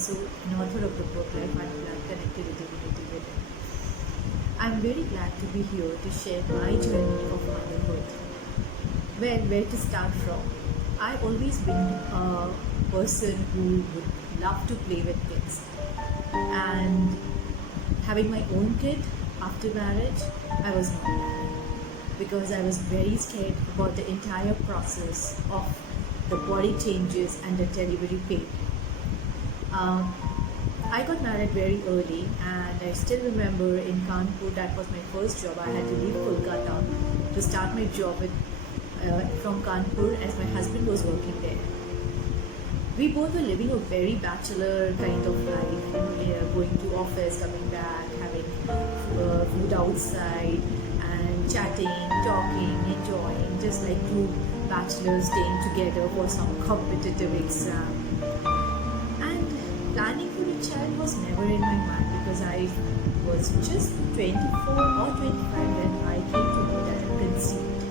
also an author of the book Life Unplugged, Connected with Divinity Within. I'm very glad to be here to share my journey of motherhood. Well, where to start from? I've always been a person who would love to play with kids, and having my own kid after marriage, I was not planning because I was very scared about the entire process of the body changes and the delivery pain. Um, I got married very early, and I still remember in Kanpur, that was my first job. I had to leave Kolkata to start my job from Kanpur as my husband was working there. We both were living a very bachelor kind of life, going to office, coming back, having food outside, and chatting, talking, enjoying, just like two bachelors staying together for some competitive exam. And planning for a child was never in my mind because I was just 24 or 25 when I came to know that I conceived.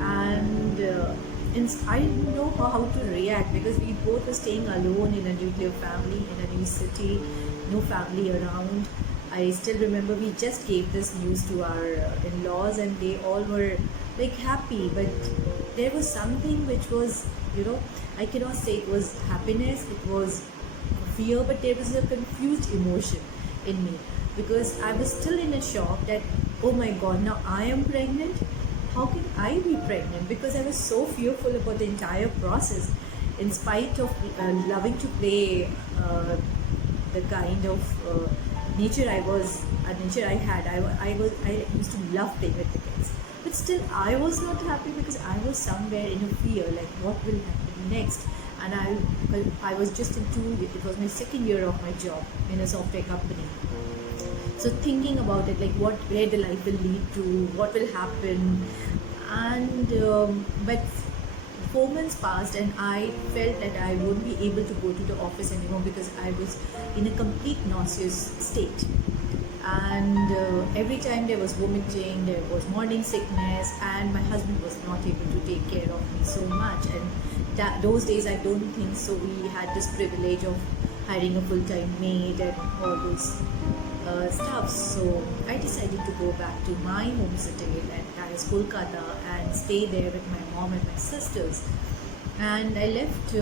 And I didn't know how to react because we both were staying alone in a nuclear family in a new city, no family around. I still remember we just gave this news to our in-laws, and they all were like happy, but there was something which was, I cannot say it was happiness, it was fear, but there was a confused emotion in me because I was still in a shock that, oh my god, now I am pregnant. How can I be pregnant? Because I was so fearful about the entire process, in spite of loving to play the kind of nature I had. I used to love playing with the kids, but still I was not happy because I was somewhere in a fear, like what will happen next. And I was just it was my second year of my job in a software company. So thinking about it, like where the life will lead to, what will happen, and but 4 months passed, and I felt that I wouldn't be able to go to the office anymore because I was in a complete nauseous state. And every time there was vomiting, there was morning sickness, and my husband was not able to take care of me so much. And those days, I don't think so. We had this privilege of hiring a full-time maid and all those stuff. So I decided to go back to my home city, and that is Kolkata, and stay there with my mom and my sisters. And I left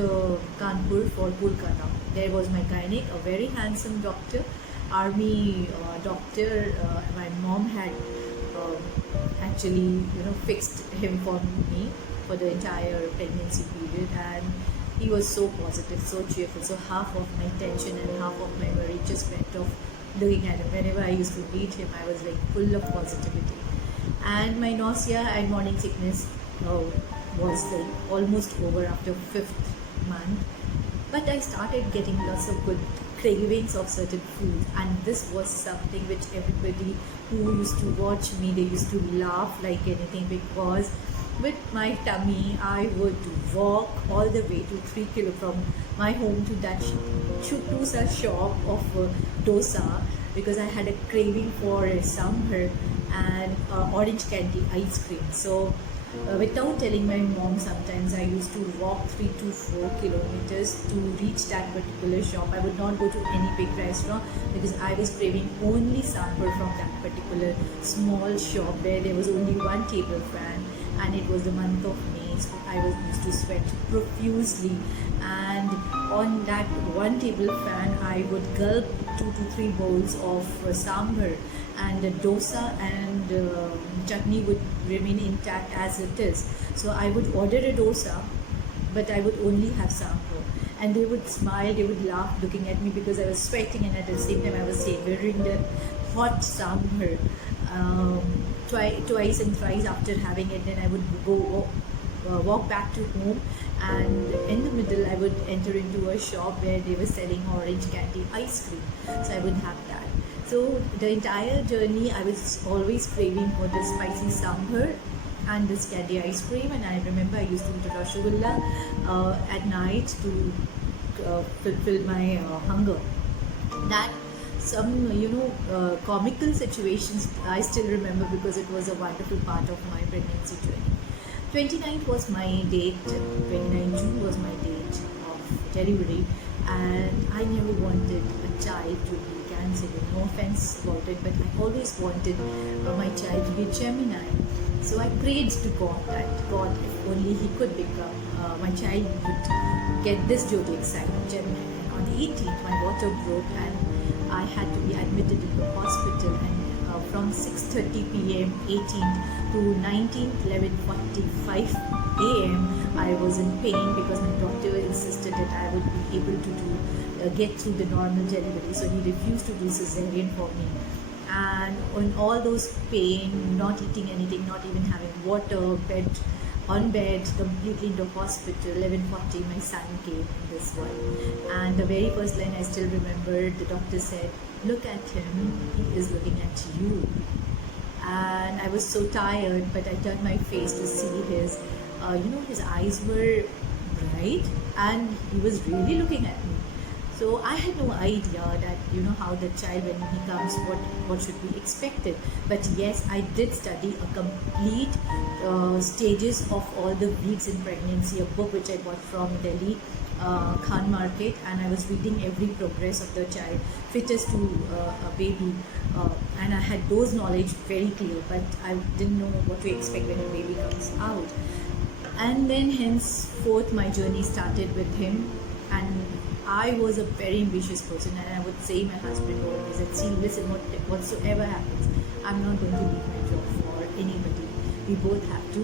Kanpur for Kolkata. There was my gynaec, a very handsome doctor, army doctor. My mom had actually fixed him for me for the entire pregnancy period, and he was so positive, so cheerful. So half of my tension and half of my worry just went off looking at him. Whenever I used to meet him, I was like full of positivity. And my nausea and morning sickness was like almost over after 5th month. But I started getting lots of good cravings of certain foods, and this was something which everybody who used to watch me, they used to laugh like anything, because with my tummy I would walk all the way to 3 kilo from my home to that chutusa shop of dosa, because I had a craving for sambar and orange candy ice cream. So without telling my mom, sometimes I used to walk 3 to 4 kilometers to reach that particular shop. I would not go to any big restaurant because I was craving only sambar from that particular small shop where there was only one table fan, and it was the month of May, so I was used to sweat profusely, and on that one table fan I would gulp 2 to 3 bowls of sambar, and the dosa and chutney would remain intact as it is. So I would order a dosa, but I would only have sambar, and they would smile, they would laugh looking at me because I was sweating, and at the same time I was savoring the hot sambar. Twice and thrice after having it, then I would go walk back to home, and in the middle I would enter into a shop where they were selling orange candy ice cream, so I would have that. So the entire journey I was always craving for this spicy sambar and this candy ice cream, and I remember I used to eat rasgulla at night to fulfill my hunger. That some comical situations I still remember because it was a wonderful part of my pregnancy journey. 29th was my date, 29 June was my date of delivery, and I never wanted a child to be Cancer. No offense about it, but I always wanted my child to be a Gemini. So I prayed to God that God, if only he could become, my child would get this zodiac sign of Gemini. And on the 18th, my daughter broke and I had to be admitted in the hospital. And from 6:30 p.m. 18th to 19th 11:45 a.m. I was in pain because my doctor insisted that I would be able to get through the normal delivery, so he refused to do cesarean for me. And on all those pain, not eating anything, not even having water, on bed, completely in the hospital. 11:40 my son came in this one, and the very first line I still remember, the doctor said, "Look at him, he is looking at you." And I was so tired, but I turned my face to see his his eyes were bright and he was really looking at me. So I had no idea that how the child, when he comes, what should be expected. But yes, I did study a complete stages of all the weeks in pregnancy, a book which I bought from Delhi Khan Market, and I was reading every progress of the child, fetus to a baby, and I had those knowledge very clear, but I didn't know what to expect when a baby comes out. And then henceforth my journey started with him, and I was a very ambitious person, and I would say my husband always said, "See, listen, whatsoever happens, I'm not going to leave my job for anybody. We both have to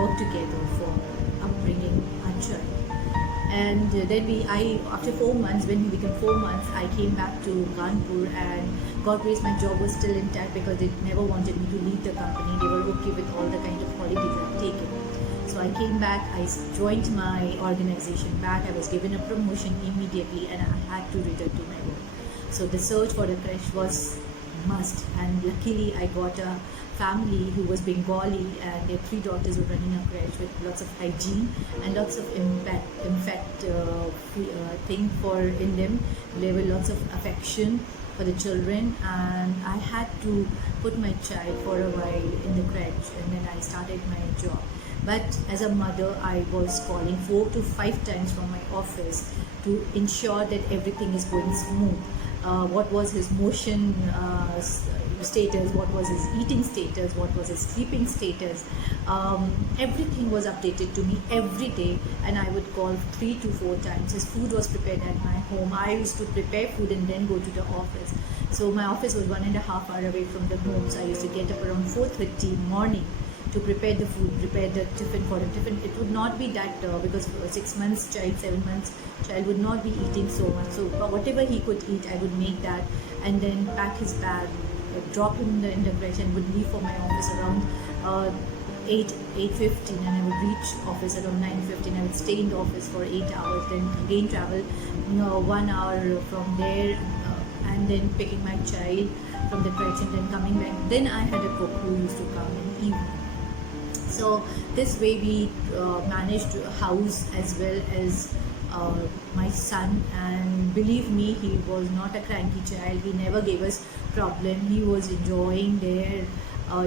work together for upbringing our child." And then after 4 months, when he became 4 months, I came back to Kanpur, and God grace, my job was still intact because they never wanted me to leave the company. They were okay with all the kind of holidays I've taken. So I came back, I joined my organization back, I was given a promotion immediately, and I had to return to my work. So the search for a creche was must, and luckily I got a family who was Bengali, and their 3 daughters were running a creche with lots of hygiene and lots of impact thing for in them. There were lots of affection for the children, and I had to put my child for a while in the creche, and then I started my job. But as a mother, I was calling 4 to 5 times from my office to ensure that everything is going smooth. What was his motion status, what was his eating status, what was his sleeping status. Everything was updated to me every day, and I would call 3 to 4 times. His food was prepared at my home. I used to prepare food and then go to the office. So my office was 1.5 hours away from the home, so I used to get up around 4:30 morning to prepare the food, prepare the tiffin for a tiffin. It would not be that because 6 months child, 7 months child would not be eating so much. So whatever he could eat, I would make that, and then pack his bag, drop him in the creche, and would leave for my office around 8:15, and I would reach office around 9:15. I would stay in the office for 8 hours, then again travel 1 hour from there, and then picking my child from the creche and then coming back. Then I had a cook who used to come in the evening. So this way we managed to house as well as my son, and believe me, he was not a cranky child. He never gave us problem. He was enjoying there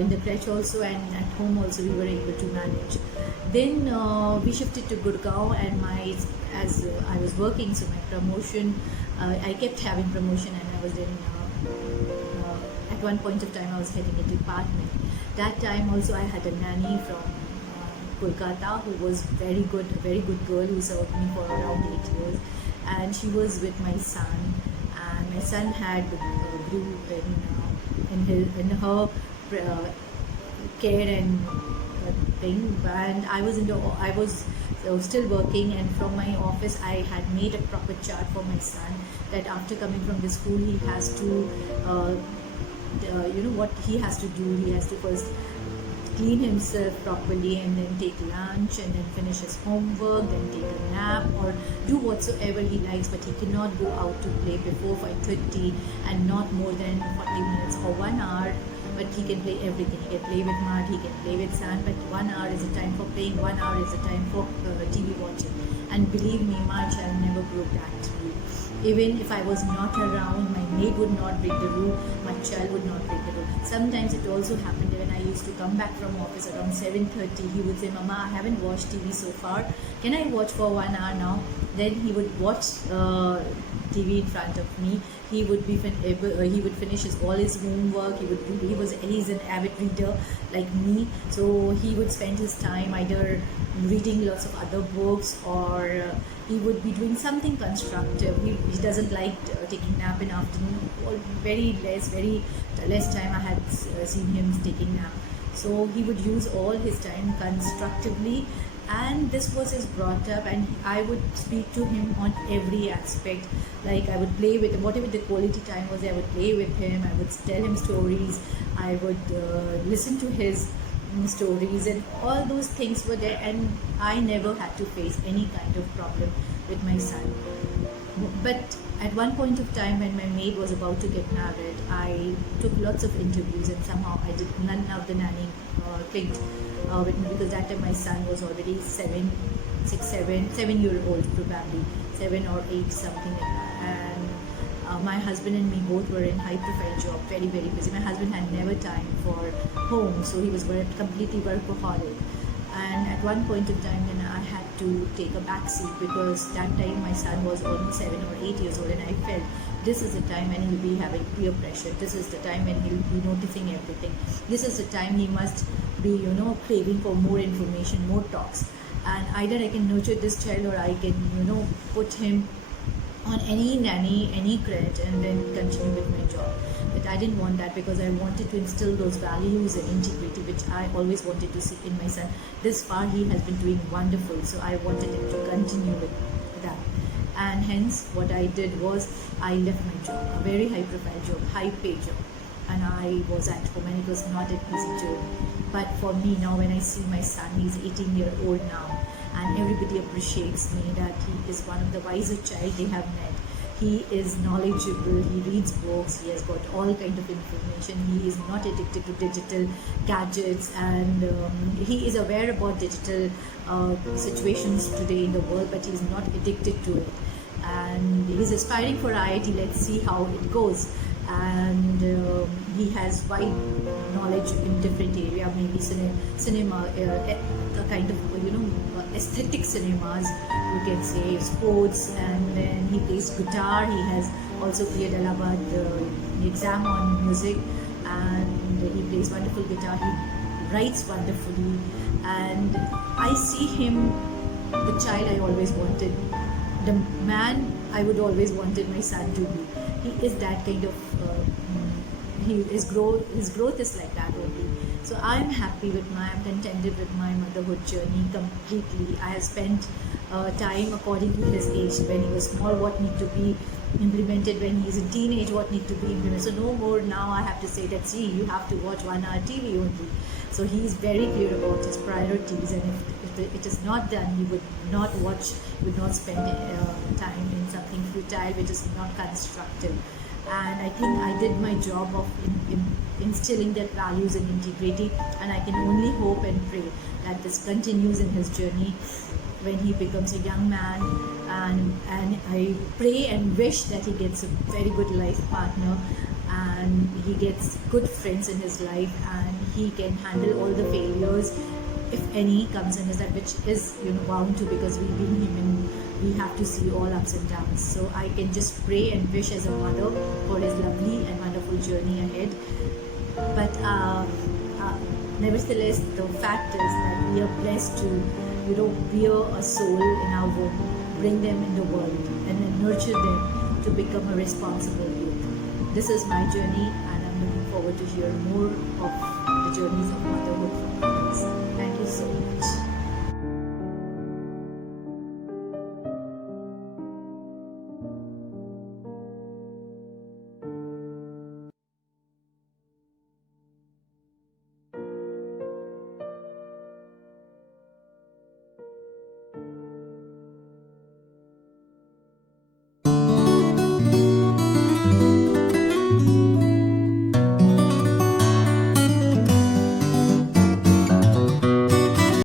in the creche also, and at home also we were able to manage. Then we shifted to Gurgaon, and as I was working, so my promotion, I kept having promotion, and I was in at one point of time I was heading a department. That time also I had a nanny from Kolkata who was a very good girl who served me for around 8 years, and she was with my son, and my son had grew in her care and thing, and I was still working, and from my office I had made a proper chart for my son that after coming from the school he has to what he has to do. He has to first clean himself properly, and then take lunch, and then finish his homework, then take a nap or do whatsoever he likes, but he cannot go out to play before 5:30 and not more than 40 minutes or 1 hour. But he can play everything. He can play with mud, he can play with sand, but 1 hour is a time for playing, 1 hour is a time for TV watching. And believe me, my child never broke that rule. Even if I was not around, my maid would not break the rule, my child would not break the rule. Sometimes it also happened when I used to come back from office around 7:30, he would say, "Mama, I haven't watched TV so far. Can I watch for 1 hour now?" Then he would watch TV in front of me. He would be he would finish all his homework. He's an avid reader like me, so he would spend his time either reading lots of other books, or he would be doing something constructive. He doesn't like taking nap in afternoon, or very less time I had seen him taking nap. So he would use all his time constructively, and this was his brought up, and I would speak to him on every aspect. Like, I would play with him, whatever the quality time was, I would play with him, I would tell him stories, I would listen to his stories, and all those things were there, and I never had to face any kind of problem with my son. But at one point of time, when my maid was about to get married, I took lots of interviews, and somehow I did none of the nanny clicked with me, because that time my son was already 7-year-old, probably 7 or 8, something like that. And my husband and me both were in high profile job, very busy. My husband had never time for home, so he was completely workaholic. And at one point of time, then I had to take a back seat, because that time my son was almost 7 or 8 years old, and I felt this is the time when he'll be having peer pressure. This is the time when he'll be noticing everything. This is the time he must be, craving for more information, more talks. And either I can nurture this child, or I can, put him on any nanny, any credit, and then continue with my job. But I didn't want that, because I wanted to instill those values and integrity which I always wanted to see in my son. This far he has been doing wonderful, so I wanted him to continue with that. And hence what I did was, I left my job, a very high profile job, high paid job, and I was at home, and it was not an easy journey. But for me now, when I see my son, he's 18-year-old now, and everybody appreciates me that he is one of the wiser child they have met. He is knowledgeable, he reads books, he has got all kind of information, he is not addicted to digital gadgets, and he is aware about digital situations today in the world, but he is not addicted to it. And he is aspiring for IIT, let's see how it goes. And he has wide knowledge in different area, maybe cinema, a kind of aesthetic cinemas, you can say, sports, and then he plays guitar. He has also cleared Allahabad exam on music, and he plays wonderful guitar. He writes wonderfully, and I see him, the child I always wanted, the man I would always wanted my son to be. He is that kind of his growth is like that only. So I'm contented with my motherhood journey completely. I have spent time according to his age. When he was small, what need to be implemented; when he's a teenage, what need to be implemented. So no more now I have to say that, see, you have to watch 1 hour TV only. So he is very clear about his priorities, and if it is not done, he would not watch, would not spend time in something futile which is not constructive. And I think I did my job of instilling that values and integrity, and I can only hope and pray that this continues in his journey when he becomes a young man, and I pray and wish that he gets a very good life partner, and he gets good friends in his life, and he can handle all the failures, if any comes in his life, which is bound to, because we've been human, we have to see all ups and downs. So I can just pray and wish as a mother for his lovely and wonderful journey ahead. But nevertheless, the fact is that we are blessed to bear a soul in our womb, bring them in the world, and then nurture them to become a responsible youth. This is my journey, and I'm looking forward to hear more of the journeys of motherhood from others. Thank you so much.